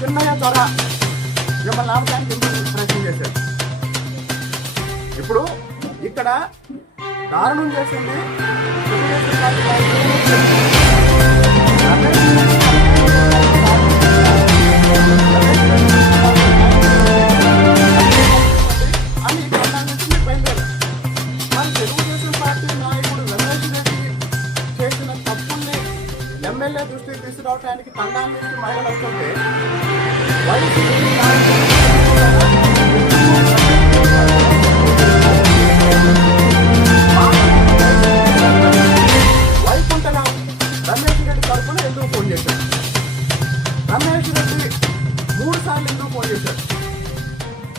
మిమ్మల్ని ఆపడానికి ప్రయత్నం చేశారు ఇప్పుడు ఇక్కడ దారుణం చేసింది తెలుగుదేశం పార్టీ అని ఇక్కడ నుంచి మీరు బయలుదేరారు. మరి తెలుగుదేశం పార్టీ నాయకుడు రమేష్ రెడ్డి చేసిన తప్పుల్ని ఎమ్మెల్యే దృష్టికి తీసుకురావడానికి తండాల నుంచి మహిళలు వస్తుంటే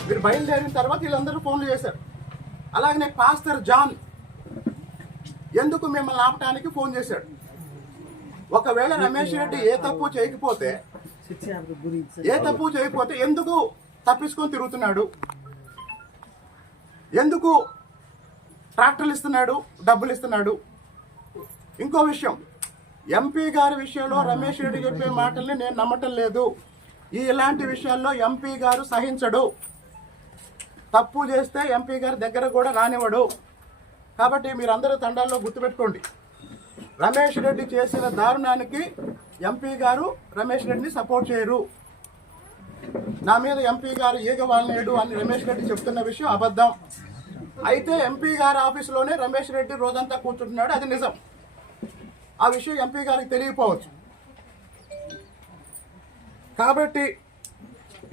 మీరు బయలుదేరిన తర్వాత వీళ్ళందరూ ఫోన్లు చేశారు అలాగనే పాస్టర్ జాన్ ఎందుకు మిమ్మల్ని ఆపడానికి ఫోన్ చేశాడు? ఒకవేళ రమేష్ రెడ్డి ఏ తప్పు చేయకపోతే ఏ తప్పు చేయకపోతే ఎందుకు తప్పించుకొని తిరుగుతున్నాడు? ఎందుకు ట్రాక్టర్లు ఇస్తున్నాడు డబ్బులు ఇస్తున్నాడు? ఇంకో విషయం ఎంపీ గారి విషయంలో రమేష్ రెడ్డి చెప్పే మాటల్ని నేను నమ్మటం లేదు. ఈ ఇలాంటి విషయాల్లో ఎంపీ గారు సహించడు. తప్పు చేస్తే ఎంపీ గారి దగ్గర కూడా రానివ్వడు. కాబట్టి మీరందరూ తండాల్లో గుర్తుపెట్టుకోండి. రమేష్ రెడ్డి చేసిన దారుణానికి ఎంపీ గారు రమేష్ రెడ్డిని సపోర్ట్ చేయరు. నా మీద ఎంపీ గారు ఈగ వాళ్ళనేడు అని రమేష్ రెడ్డి చెప్తున్న విషయం అబద్ధం. అయితే ఎంపీ గారి ఆఫీసులోనే రమేష్ రెడ్డి రోజంతా కూర్చుంటున్నాడు. అది నిజం. ఆ విషయం ఎంపీ గారికి తెలియకపోవచ్చు. కాబట్టి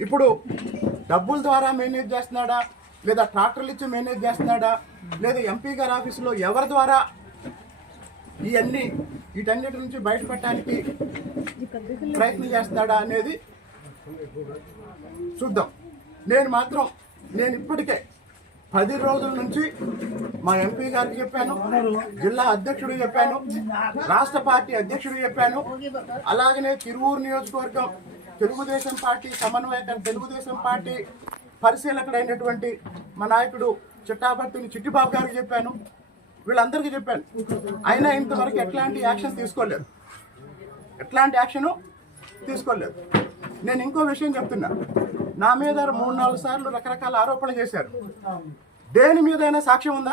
ఇప్పుడు డబ్బుల ద్వారా మేనేజ్ చేస్తున్నాడా? లేదా ట్రాక్టర్లు ఇచ్చి మేనేజ్ చేస్తున్నాడా? లేదా ఎంపీ గారి ఆఫీసులో ఎవరి ద్వారా? ఇవన్నీ వీటన్నిటి నుంచి బయటపడటానికి ప్రయత్నం చేస్తాడా అనేది చూద్దాం. నేను మాత్రం నేను ఇప్పటికే పది రోజుల నుంచి మా ఎంపీ గారికి చెప్పాను జిల్లా అధ్యక్షుడు చెప్పాను రాష్ట్ర పార్టీ అధ్యక్షుడు చెప్పాను. అలాగనే తిరువూరు నియోజకవర్గం తెలుగుదేశం పార్టీ సమన్వయకర్ తెలుగుదేశం పార్టీ పరిశీలకుడైనటువంటి మా నాయకుడు చిట్టాపర్తిని చిట్టిబాబు గారికి చెప్పాను. వీళ్ళందరికీ చెప్పాను. అయినా ఇంతవరకు ఎట్లాంటి యాక్షన్ తీసుకోలేదు. ఎట్లాంటి యాక్షను తీసుకోలేదు. నేను ఇంకో విషయం చెప్తున్నా. నా మీద మూడు నాలుగు సార్లు రకరకాల ఆరోపణలు చేశారు. దేని మీదైనా సాక్ష్యం ఉందా?